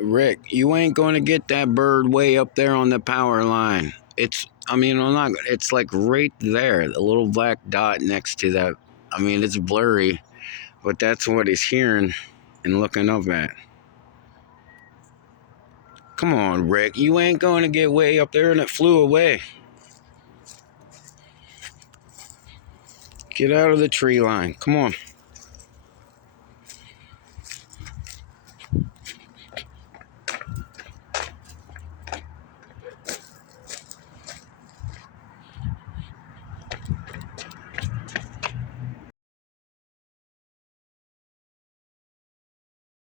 Rick, you ain't going to get that bird way up there on the power line. I'm not, it's like right there, the little black dot next to that. I mean, it's blurry, but that's what he's hearing and looking up at. Come on, Rick, you ain't going to get way up there, and it flew away. Get out of the tree line. Come on.